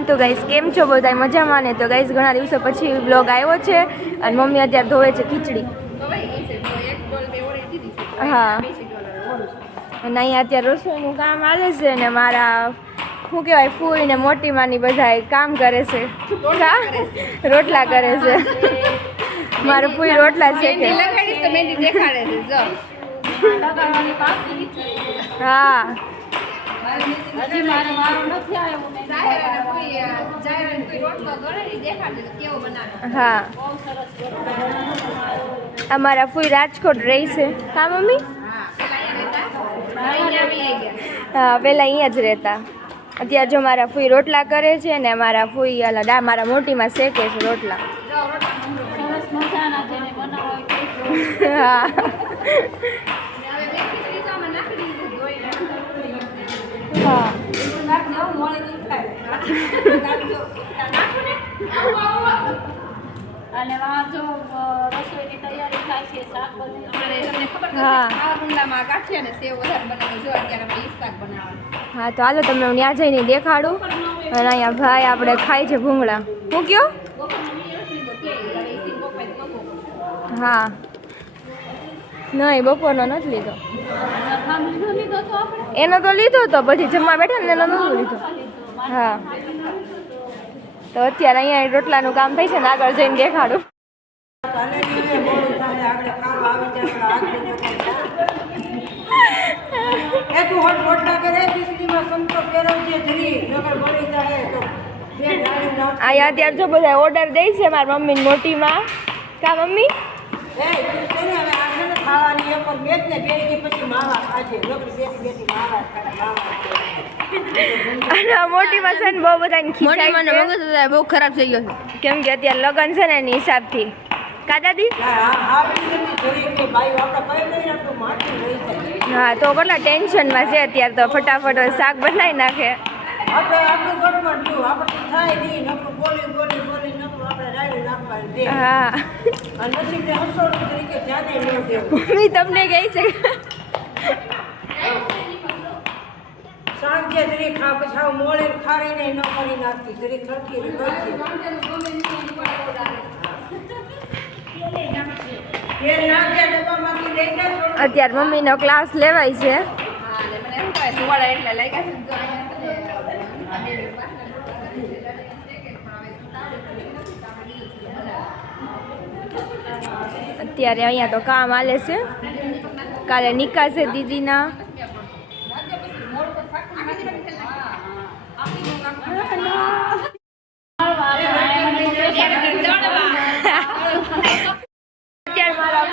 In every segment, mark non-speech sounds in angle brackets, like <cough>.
Everyone તો guys કેમ છો બધા મજામાં ને? તો ગાઈસ ઘણા દિવસો પછી બ્લોગ આવ્યો છે અને મમ્મી અત્યારે ધોવે છે ખીચડી. હા. અને અહીંયા અત્યારે રસોઈનું કામ આવે છે ને મારા શું કહેવાય ફૂઈ ને મોટી માની બધા કામ કરે છે? રોટલા કરે છે. મારો ફૂઈ રોટલા છે હા. હજી મારે વારો નથી આવ્યો ને જાહેર કોઈ અ, કોઈ રોટલો ગળે દેખાડે કેવો બનાવે. હા. બહુ સરસ અમારા ફૂઈ રાજકોટ રહી છે. હા મમ્મી? હા પહેલાં અહીંયા જ રહેતા. અત્યારે જો મારા ફૂઈ રોટલા કરે છે ને મારા ફૂઈ અલા દા મારા મોટીમાં શેકે છે રોટલા. હા. અને જો રસોઈની તૈયારી થાય છે શાક બને અમારે તમને ખબર છે હા. ખાવા ને સેવ વધારે બનાવે જો અત્યારે અમે ઈ શાક બનાવવાનું. હા તો હાલો તમને હું ત્યાં જઈને દેખાડું. અને અહીંયા ભાઈ આપણે ખાય છે ભૂંગળા. હું કયો? હા. નહીં બપોરનો નથી લીધો. એનો તો લીધો તો પછી જમવા બેઠા ને એનો નહોતો લીધો. હા. તો અત્યારે અહીંયા રોટલાનું કામ થાય છે ને આગળ જઈને દેખાડું. અહીંયા અત્યારે જો બધા ઓર્ડર દે છે મારી મમ્મી મોટીમાં. કા મમ્મી? ખાવાની એક મેચ ને બે પછી માવા ખાજે નોકરી બેટી બેટી માવા માવા અને માં છે ને બહુ બધાને ખીચાય છે બહુ ખરાબ થઈ ગયો કેમ કે અત્યારે લગ્ન છે ને એની હિસાબથી. કા દાદી? આવડી નથી ધરી કે ભાઈ આપણે કઈ નહીં આપણું માથું રહી જાય હા તો કેટલા ટેન્શનમાં છે અત્યારે તો ફટાફટ શાક બનાવી નાખે. આપણે આપણું ગડબડ થયું થાય નહીં નકરું બોલી બોલી બોલી નકરું આપણે રાડું નાખવાનું દે હા. મમ્મી તમને કહી છે. સાંજે જરી ખા પછી ને ન કરી નાખતી જરી. અત્યારે મમ્મીનો ક્લાસ લેવાય છે જો અત્યારે અહીંયા તો કામ હાલે છે. કાલે નિકાહ છે દીદીના. અત્યારે મારા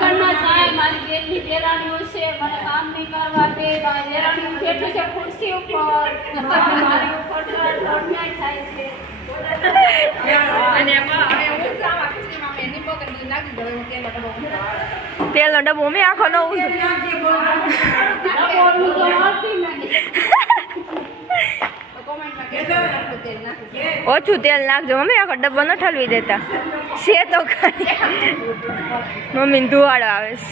લગનમાં જાય મારી બેનની દેરાણીઓ છે મને કામ નહીં કરવા દે મારી દેરાણીઓ બેઠી છે ખુરશી ઉપર. મારી ઉપર ચડ અન્યાય થાય છે. તેલનો ડબ્બો. મેં આખો ન ઊંધો બપોરનું તો મળતી નથી તો કોમેન્ટમાં કહેજો આટલું તેલ નાખી <laughs> ઓછું તેલ નાખજો મમ્મી આખો ડબ્બો ન ઠલવી દેતા. છે તો ખરી મમ્મીને ધુવાડો આવે છે.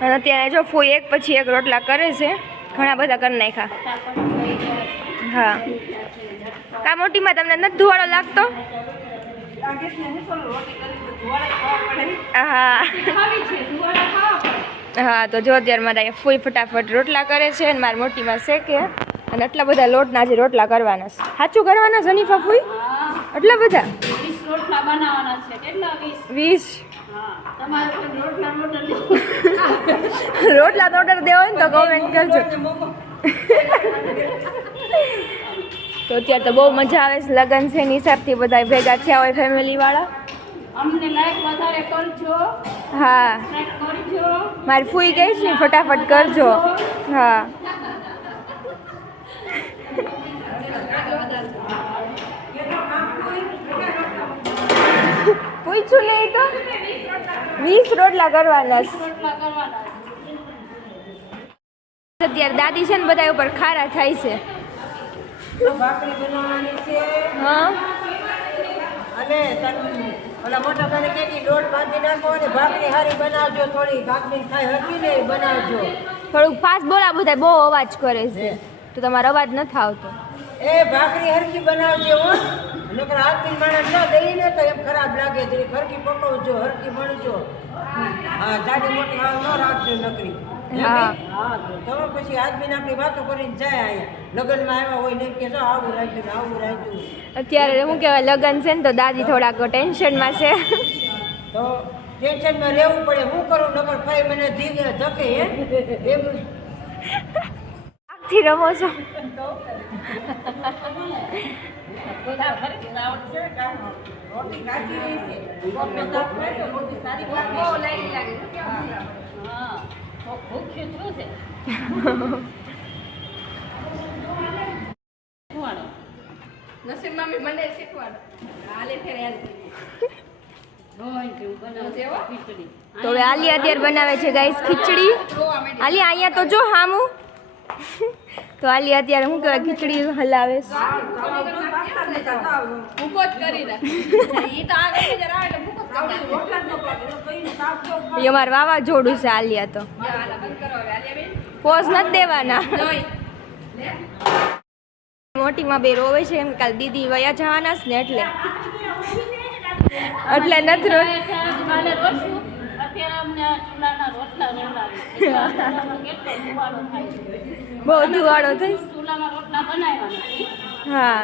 અને અત્યારે જો ફોઈ એક પછી એક રોટલા કરે છે ઘણા બધા કરી નાખ્યા. હા. કા મોટીમાં તમને નથી ધુવાડો લાગતો? હા. હા તો જો અત્યારે મારા ફૂઈ ફટાફટ રોટલા કરે છે અને મારા મોટીમાં શેકે. અને આટલા બધા લોટના જે રોટલા કરવાના છે. સાચું કરવાના છે નિફા ફૂઈ? હા આટલા બધા? વીસ રોટલા તો ઓર્ડર દેવો હોય ને તો કોમેન્ટ કરજો. <laughs> તો અત્યારે તો બહુ મજા આવે છે લગ્ન છે એની હિસાબથી બધા ભેગા થયા હોય ફેમિલી વાળા અમને લાઈક વધારે કરજો. હા. કરજો. મારી ફૂઈ કહે છે ને ફટાફટ કરજો. હા. પૂછ્યું નહીં તો? વીસ. રોટલા કરવાના અત્યારે દાદી છે ને બધા ઉપર ખારા થાય છે. ભાખરી બનાવવાની છે. હા. અને ઓલા મોટા ભાઈને કેટલી લોટ બાંધી નાખો અને ભાખરી હારી બનાવજો થોડી ભાખરી થાય હતી ને બનાવજો. થોડુંક ફાસ્ટ બોલા બધા બહુ અવાજ કરે છે. તો તમારો અવાજ નથી આવતો. એ ભાખરી હરકી બનાવજો હો. નકર હાથની માણસ ન દઈ ને તો એમ ખરાબ લાગે છે હરકી પકવજો હરકી ભણજો હા જાડી મોટી ન રાખજો નકરી. તો પછી આદમીને આપણી વાતો કરીને જાય અહીંયા. લગ્નમાં આવ્યા હોય ને કે જો આવું રાખ્યું આવું રાખ્યું. અત્યારે શું કહેવાય લગ્ન છે ને તો દાદી થોડાક ટેન્શનમાં છે. તો ટેન્શનમાં રહેવું પડે. હું કરું? નગર ભાઈ મને ધીરે ધકે હે? એમ. આગથી રમો છો. રોટી કાચી રહી છે. સારી લાગે. હા. તો મને શીખવાડો હાલે ફેર હવે આલી અત્યારે બનાવે છે ગાઈસ ખીચડી આલી અહીંયા તો જો હામું તો આલી અત્યારે શું કહેવાય ખીચડી હલાવે એ અમારે વાવાઝોડું છે આલિયા તો પોઝ નથી દેવાના મોટીમાં બે રોવે છે એમ કાલ દીદી વયા જવાના છે ને એટલે એટલે નથી રો અત્યારે કાલે રોટલું, અત્યારે અમને આ ચૂલાના રોટલા રોલાવે. ચૂલામાં કેટલો ધુવાડો થાય છે. બહુ ધુવાડો થઈ હા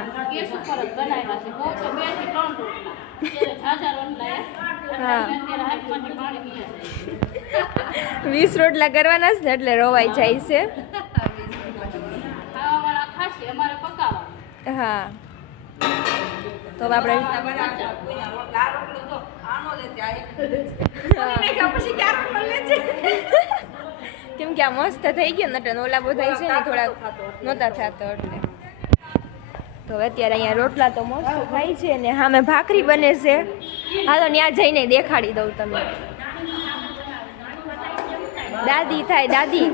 વીસ રોટલા કરવાના છે ને એટલે રોવાઈ જાય છે. હા. તો આપણે કેમ કે આ મસ્ત થઈ ગયો ને, એટલે ઓલા બધા છે ને થોડાક નહોતા થતો એટલે. તો હવે અત્યારે અહીંયા રોટલા તો મસ્ત થાય છે ને સામે ભાખરી બને છે. હાલો ત્યાં જઈને દેખાડી દઉં તમને. દાદી થાય દાદી.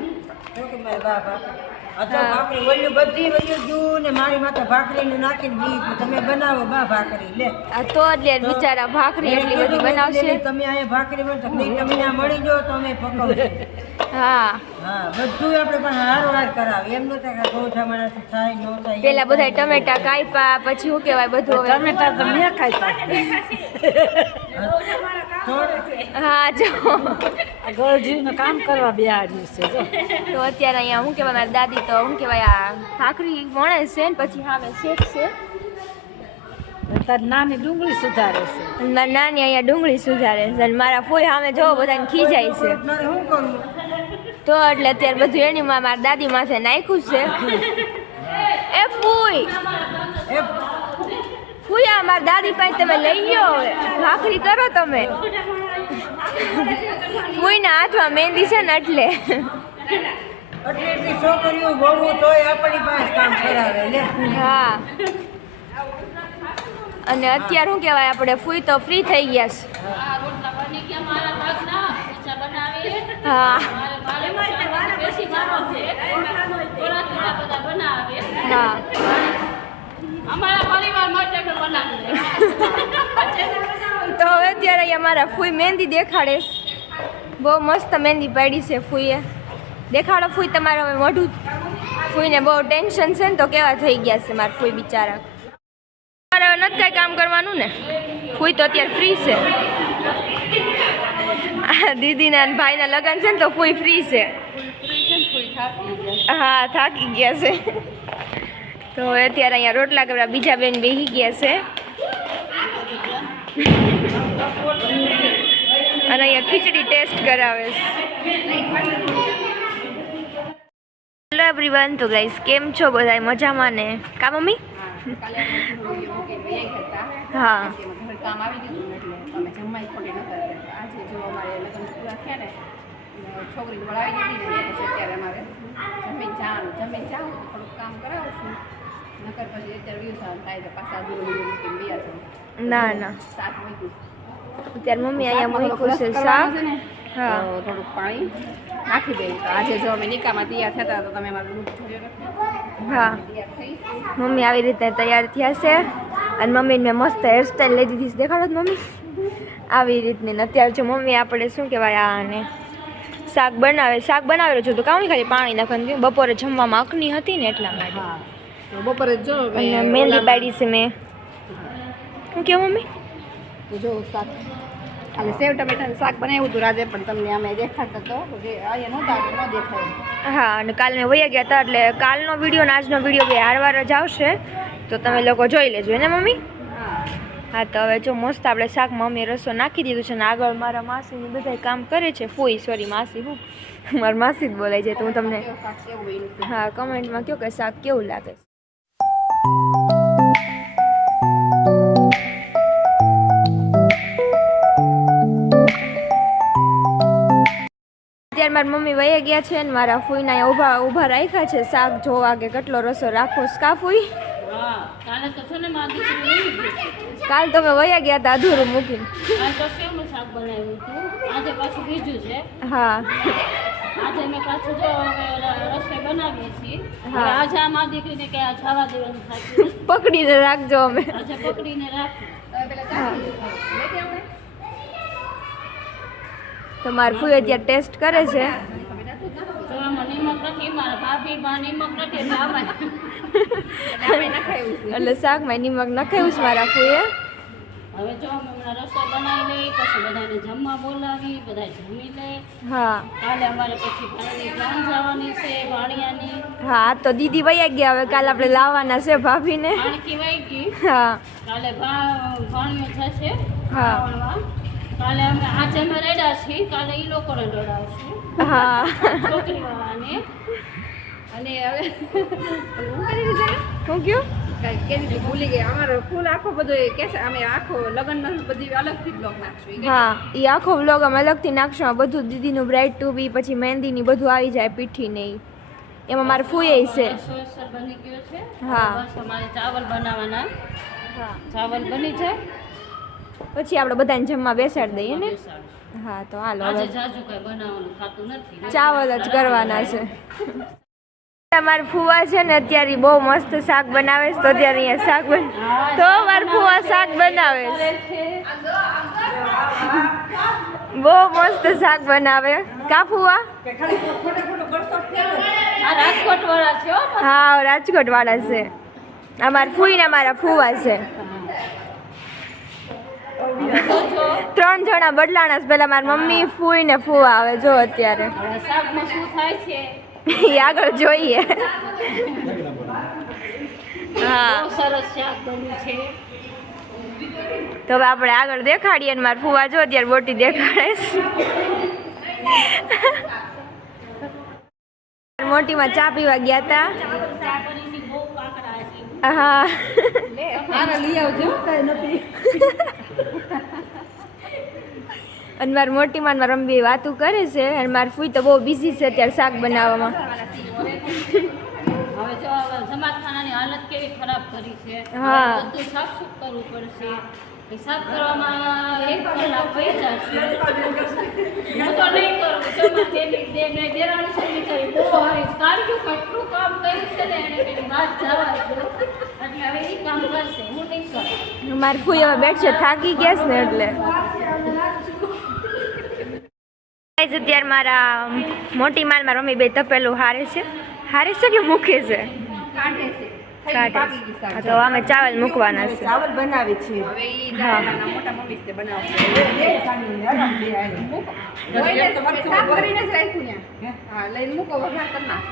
તો હા. ભાખરી ઓલું બધી વયું ને મારી માથે ભાખરીને નાખીને દીધું તમે બનાવો બા ભાખરી આ તો એટલે બિચારા ભાખરી એટલી બધી બનાવશે. તમે અહીંયા ભાખરી તમે મળી જાઓ તો અમે પકવશું. હા. હા બધું આપણે પણ હારો હાર એમ નતા કે બહુ જમાનાથી થાય ન થાય પેલા બધા ટમેટા કાપ્યા પછી શું કહેવાય બધું હવે? ટમેટા તો મેં ખાતા હા જો. ગળજીનું કામ કરવા બેહાડ્યું છે જો. તો અત્યારે અહીંયા શું કહેવાય મારી દાદી તો શું કહેવાય આ ભાખરી વણે છે ને પછી સામે શેક છે. નાની ડુંગળી સુધારે છે. નાની અહીંયા ડુંગળી સુધારે છે અને મારા ફોઈ સામે જો બધાને ખીજાય છે. શું કરવું? તો એટલે અત્યારે બધું એની માં મારી દાદી માથે નાખ્યું છે. <laughs> એ ફૂઈ. એ ફૂઈ આ મારી દાદી પાસે તમે લઈ ગયો હવે. ભાખરી કરો તમે. ફૂઈના હાથમાં મહેંદી છે ને એટલે. એટલી એટલી છોકરીઓ બહુ તોય આપણી પાસે કામ કરાવે લે હા. અને અત્યારે શું કહેવાય આપણે ફૂઈ તો ફ્રી થઈ ગયા છે. હા. હા. અમારા પરિવાર માટે તો હવે અત્યારે અહીંયા મારા ફૂઈ મહેંદી દેખાડે બહુ મસ્ત મહેંદી પાડી છે ફૂઈએ. દેખાડો ફૂઈ તમારે હવે મોઢું. ફૂઈને બહુ ટેન્શન છે ને તો કેવા થઈ ગયા છે મારા ફૂઈ બિચારા. મારે હવે નથી કાંઈ કામ કરવાનું ને. ફૂઈ તો અત્યારે ફ્રી છે. દીદીના અને ભાઈના લગ્ન છે ને તો ફૂઈ ફ્રી છે. હા, થાકી ગયા છે. તો અત્યારે અહીંયા રોટલા કરવા બીજા બેન બેસી ગયા છે. અને અહીંયા ખીચડી ટેસ્ટ કરાવે છે. હેલો એવરીવન તો ગાઈસ કેમ છો બધા મજામાં ને? કા મમ્મી? હા. કામ આવી ગયું એટલે અમે જમવાય ખોટી નતા આજે જો અમારે લગ્ન પૂરા થયા ને છોકરી વળાવી દીધી ને પછી અત્યારે અમારે જમીન જવાનું. જમીન જાઉં થોડુંક કામ કરાવું છું. નકર પછી અત્યારે વ્યવસાય થાય તો પાછા દૂર મૂકીને બે જાઉં ના ના. સાત મૂક્યું અત્યારે મમ્મી અહીંયા મોહી મૂક્યું છે શાક. છે હા. થોડુંક પાણી નાખી દઈ આજે જો અમે નિકામાં તૈયાર થતા તો તમે અમારું દૂધ જોયો હા. મમ્મી આવી રીતે તૈયાર થયા છે. અને મમ્મીને મેં મસ્ત હેરસ્ટાઈલ લઈ દીધી છે દેખાડો મમ્મી. આવી રીતની ને અત્યારે જો મમ્મી આપણે શું કહેવાય આને શાક બનાવે શાક બનાવેલું છે તો કામ ખાલી પાણી નાખવાનું બપોરે જમવામાં અકની હતી ને એટલા માટે. હા બપોરે જો અને મહેંદી પાડી છે મેં. શું કેવું મમ્મી? તો જો શાક. અને સેવ ટમેટાનું શાક બનાવ્યું હતું રાતે પણ તમને અમે દેખાડતા તો ન દેખાય. હા અને કાલ મેં વયા ગયા હતા એટલે કાલનો વીડિયો ને આજનો વીડિયો બે હારવાર જ આવશે. તો તમે લોકો જોઈ લેજો ને મમ્મી? હા. હા તો હવે જો મસ્ત આપણે શાક મમ્મી રસો નાખી દીધું છે ને આગળ મારા માસીને બધા કામ કરે છે. ફૂઈ સોરી માસી હું. મારા માસી જ બોલાય છે તો હું તમને હા કમેન્ટમાં કહો કે શાક કેવું લાગે અત્યારે મારી મમ્મી વહી ગયા છે ને મારા ફૂઈના ઊભા ઊભા રાખ્યા છે. શાક જોવા કે કેટલો રસો રાખો કા ફૂઈ હા કાલે તમે વયા ગયા હતા અધૂરું મૂકીને. શાક બનાવ્યું હતું? આજે પાછું બીજું છે. હા. આજે મેં પાછું જો રસોઈ બનાવીએ છીએ. આજે આ મારી દીકરીને કે આ જવા દેવાનું પકડીને રાખજો અમે. આજે પકડીને રાખી તમે પેલા ચાખી લેતી આવો ને? તો મારી ફૂઈ અત્યારે ટેસ્ટ કરે છે બેટા તું જ નાખ. જો એમાં નિમક નથી મારા ભાભી નિમક નથી એટલે આમાં <laughs> એટલે શાકમાં નિમક નખાયું છે મારા ફૂએ? હવે જો હમણાં રસોઈ બનાવી લઈ પછી બધાને જમવા બોલાવી બધા જમી લે. હા. કાલે અમારે પછી ભાઈની ગામ જવાની છે વાણિયાની હા તો દીદી વયા ગયા હવે કાલે આપણે લાવવાના છે ભાભીને. આણકી વાઈ ગઈ. હા. કાલે ભાણિયો જશે હા. કાલે અમે આજે અમે રેડા છીએ કાલે એ લોકોને રડાવશું. હા. છોકરીવાળાને અને હવે શું કયું? ભૂલી ગઈ. અમારો ફૂલ આખો બધો કે અમે આખો લગ્ન બધી અલગથી બ્લોગ નાખશું. હા એ આખો વ્લોગ અમે અલગથી નાખશું. બધું દીદીનું બ્રાઇડ ટુ બી પછી મહેંદીની બધું આવી જાય પીઠી ને એમાં મારે ફૂએ છે. બની ગયો છે. હા. અમારે ચાવલ બનાવવાના. હા. ચાવલ બની જાય. પછી આપણે બધાને જમવા બેસાડી દઈએ ને. હા તો હાલો આજે હવે જાજુ કઈ બનાવવાનું થતું નથી. ચાવલ જ કરવાના છે. તમારી ફુવા છે ને અત્યારે બહુ મસ્ત શાક બનાવે છે તો અત્યારે અહીંયા શાક બન તો મારી ફુવા શાક બનાવે છે. બહુ મસ્ત શાક બનાવે. કા ફુવા? હા રાજકોટ વાળા છે. અમારા ફૂઈ ને અમારા ફુવા છે. ત્રણ જણા બદલાણા પેલા મારી મમ્મી ફૂઈ ને ફૂવા આવે, જો અત્યારે. આગળ જોઈએ. હા. તો આપણે આગળ દેખાડીએ ને મારા ફૂવા, જો અત્યારે બોટી દેખાડે મોટી મોટીમાં ચા પીવા ગયા હતા હા. લઈ આવજો. કઈ નથી. અને મારી મોટી માં મારા રંબી વાતું કરે છે અને મારી ફૂઈ તો બહુ બિઝી છે અત્યારે શાક બનાવવામાં. હવે જો જમાતખાનાની હાલત કેવી ખરાબ કરી છે. હા. બધું સાફ સુફ કરવું પડશે. સાફ કરવામાં એક કલાક વહી જશે હું તો નહીં કરું જમા તેની દે મેં દેરાણી છે બિચારી. બહુ હારી છે. કાઢ્યું કેટલું કામ કર્યું છે ને એને પેલી વાત જવા દો. એટલે હવે એ કામ કરશે. હું નહીં કરું. મારી ફૂઈ હવે બેઠશે થાકી ગયા છે ને એટલે. અત્યારે મારા મોટી માલ મારા મમ્મી બે તપેલું હારે છે. હારે છે કે મૂકે છે? કાઢે છે. કાઢે તો અમે ચાવલ મૂકવાના છે. ચાવલ બનાવે છે હવે ઈ હા. દાદાના મોટા મમ્મી તે બનાવશે બે સાંજની આરામ બે આરે. કોઈને જ સાફ કરીને જ રાખ્યું ત્યાં. હા? લઈને મૂકો વઘાર કરી નાખ.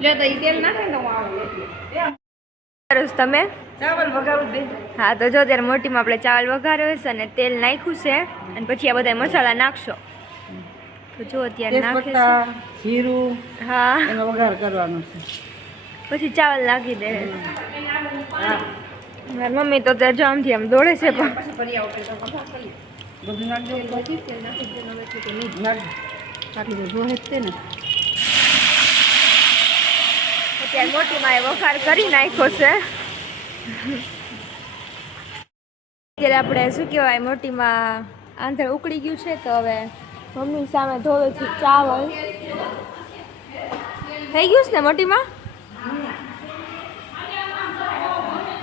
લ્યો તો ઈ તેલ નાખે ને હું આવું તમે? ચાવલ વઘારું હા તો જો ત્યારે મોટીમાં આપણે ચાવલ વઘાર્યો છે અને તેલ નાખ્યું છે. અને પછી આ બધા મસાલા નાખશો. તો જો અત્યારે નાખે જીરું હા. એનો વઘાર કરવાનો છે. પછી ચાવલ નાખી દે. મારી મમ્મી તો ત્યાં જો આમથી આમ દોડે છે પણ. અત્યારે મોટીમાં એ વખાર કરી નાખ્યો છે. અત્યારે આપણે શું કહેવાય મોટીમાં આંધળ ઉકળી ગયું છે તો હવે મમ્મી સામે ધોવે છે ચાવલ. થઈ ગયું છે ને મોટીમાં?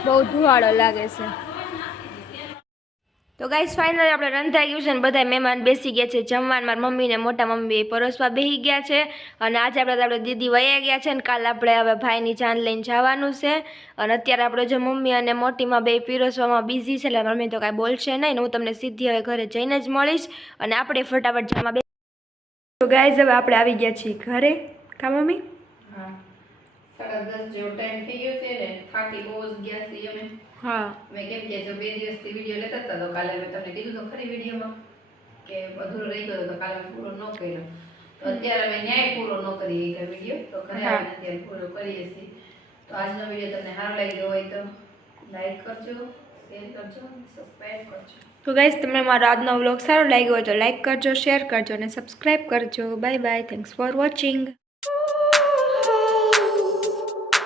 બહુ ધુવાળો લાગે છે. તો ગાઈસ ફાઇનલી આપણે રંધાઈ ગયું છે ને બધા મહેમાન બેસી ગયા છે જમવાન. મારા મમ્મીને મોટા મમ્મી પરોસવા બેસી ગયા છે અને આજે આપણે આપણે દીદી વયા ગયા છે ને કાલે આપણે હવે ભાઈની જાન લઈને જવાનું છે. અને અત્યારે આપણે જો મમ્મી અને મોટીમાં બે પીરસવામાં બિઝી છે એટલે મમ્મી તો કાંઈ બોલશે નહીં હું તમને સીધી હવે ઘરે જઈને જ મળીશ અને આપણે ફટાફટ જમવા બે તો ગાઈસ હવે આપણે આવી ગયા છીએ ઘરે. કા મમ્મી? હા. સાડા દસ જેવો ટાઈમ થઈ ગયો છે થાકી બહુ જ ગયા છીએ અમે. હા. મેં કેમ કે જો બે દિવસથી વીડિયો લેતા હતા તો કાલે મેં તમને કીધું તો ખરી વિડીયોમાં કે અધૂરો રહી ગયો તો કાલે પૂરો ન કર્યો. તો અત્યારે અમે ન્યાય પૂરો ન કરીએ કે વીડિયો તો ઘરે આવીને અત્યારે પૂરો કરીએ છીએ. તો આજનો વીડિયો તમને સારો લાગ્યો હોય તો લાઈક કરજો શેર કરજો સબસ્ક્રાઈબ કરજો. તો ગાઈઝ તમને મારો આજનો વ્લોગ સારો લાગ્યો હોય તો લાઈક કરજો શેર કરજો અને સબસ્ક્રાઈબ કરજો. Bye bye thanks for watching